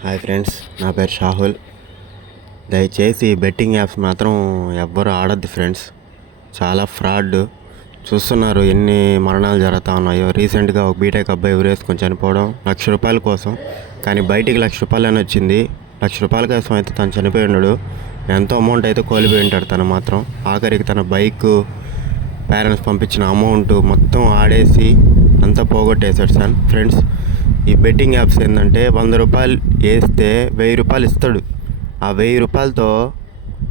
Hi friends, నా పేరు షాహుల్. దయచేసి బెట్టింగ్ యాప్స్ మాత్రం ఎవ్వరు ఆడద్దు ఫ్రెండ్స్. చాలా ఫ్రాడ్. చూస్తున్నారు ఎన్ని మరణాలు జరుగుతూ ఉన్నాయో. రీసెంట్గా ఒక బీటెక్ అబ్బాయి ఉరేసుకొని చనిపోవడం ₹1,00,000 కోసం. కానీ బయటికి ₹1,00,000 అని వచ్చింది. ₹1,00,000 కోసం అయితే తను చనిపోయి ఉన్నాడు. ఎంతో అమౌంట్ అయితే కోల్పోయి ఉంటాడు తను మాత్రం. ఆఖరికి తన బైక్, పేరెంట్స్ పంపించిన అమౌంట్ మొత్తం ఆడేసి అంతా పోగొట్టేశాడు సార్. ఫ్రెండ్స్, ఈ బెట్టింగ్ యాప్స్ ఏంటంటే ₹100 వేస్తే ₹1,000 ఇస్తాడు. ఆ ₹1,000తో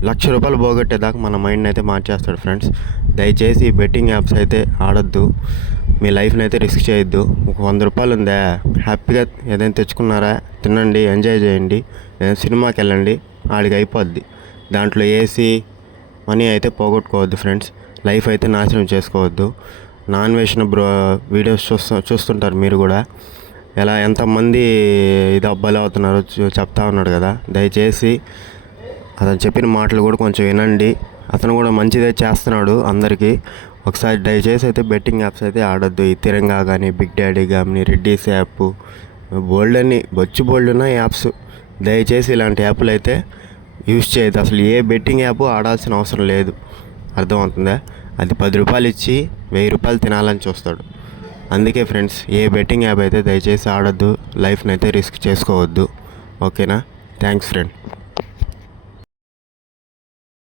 ₹1,00,000 పోగొట్టేదాకా మన మైండ్ని అయితే మార్చేస్తాడు ఫ్రెండ్స్. దయచేసి ఈ బెట్టింగ్ యాప్స్ అయితే ఆడొద్దు. మీ లైఫ్ని అయితే రిస్క్ చేయొద్దు. ఒక ₹100 ఉందా, హ్యాపీగా ఏదైనా తెచ్చుకున్నారా, తినండి, ఎంజాయ్ చేయండి. ఏదైనా సినిమాకి వెళ్ళండి, ఆడికి అయిపోద్ది. దాంట్లో వేసి మనీ అయితే పోగొట్టుకోవద్దు ఫ్రెండ్స్. లైఫ్ అయితే నాశనం చేసుకోవద్దు. నాన్ వేసిన వీడియోస్ చూస్తుంటారు మీరు కూడా. ఎంతమంది ఇది అబ్బాయిలు అవుతున్నారో చెప్తా ఉన్నాడు కదా. దయచేసి అతను చెప్పిన మాటలు కూడా కొంచెం వినండి. అతను కూడా మంచిదే చేస్తున్నాడు అందరికీ. ఒకసారి దయచేసి అయితే బెట్టింగ్ యాప్స్ అయితే ఆడొద్దు. ఈ తిరంగా కానీ, బిగ్ డాడీ కానీ, రెడ్డీస్ యాప్, బోల్డ్ ఉన్న యాప్స్. దయచేసి ఇలాంటి యాప్లు అయితే యూజ్ చేయదు. అసలు ఏ బెట్టింగ్ యాప్ ఆడాల్సిన అవసరం లేదు. అర్థమవుతుందా? అది ₹10 ఇచ్చి ₹1,000 తినాలని చూస్తాడు. అందుకే ఫ్రెండ్స్, ఏ బెట్టింగ్ యాప్ అయితే దయచేసి ఆడొద్దు. లైఫ్ని అయితే రిస్క్ చేసుకోవద్దు. ఓకేనా? Thanks friend.